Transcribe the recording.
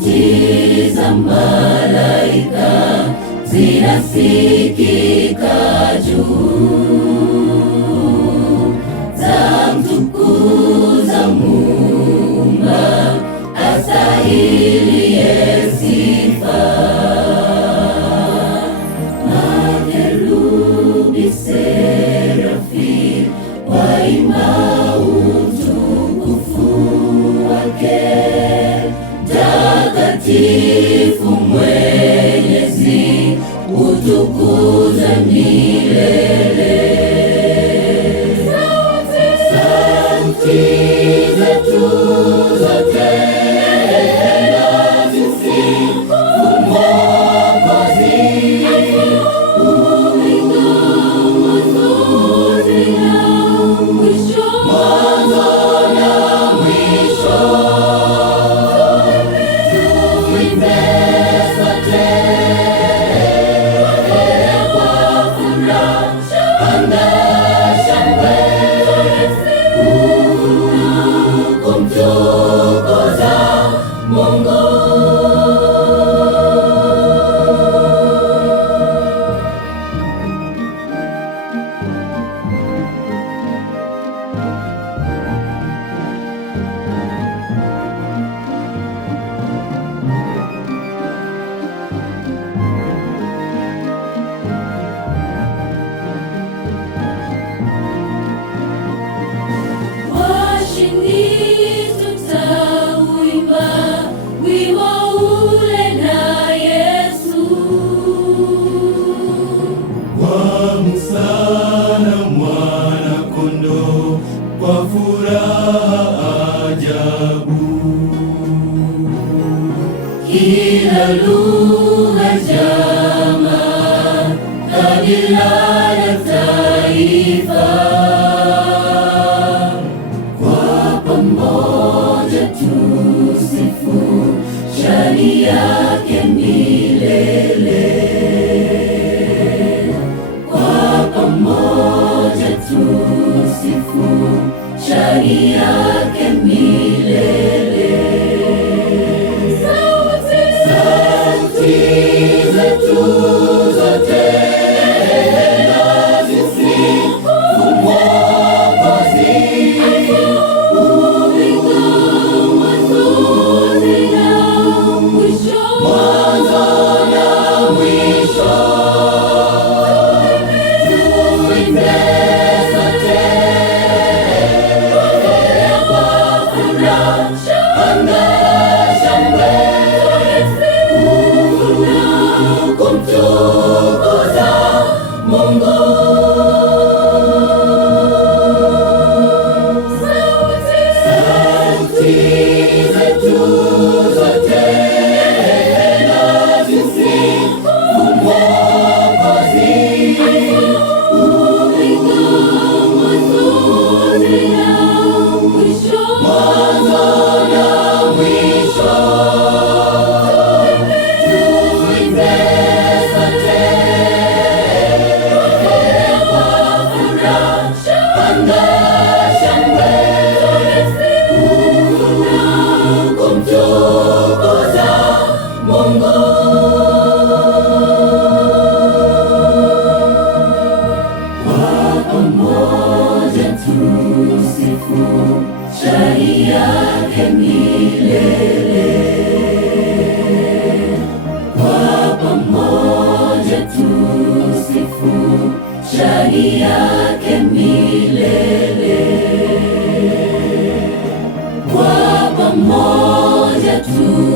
sauti za malaika zinasikika juu, takatifu Mwenyezi, utukuzwe milele. Kila lugha, jamaa, kabila na taifa, kwa pamoja tusifu shani yake milele. Kwa pamoja tusifu shani yake shani yake milele. Kwa pamoja tusifu chai yake milele. Kwa pamoja tu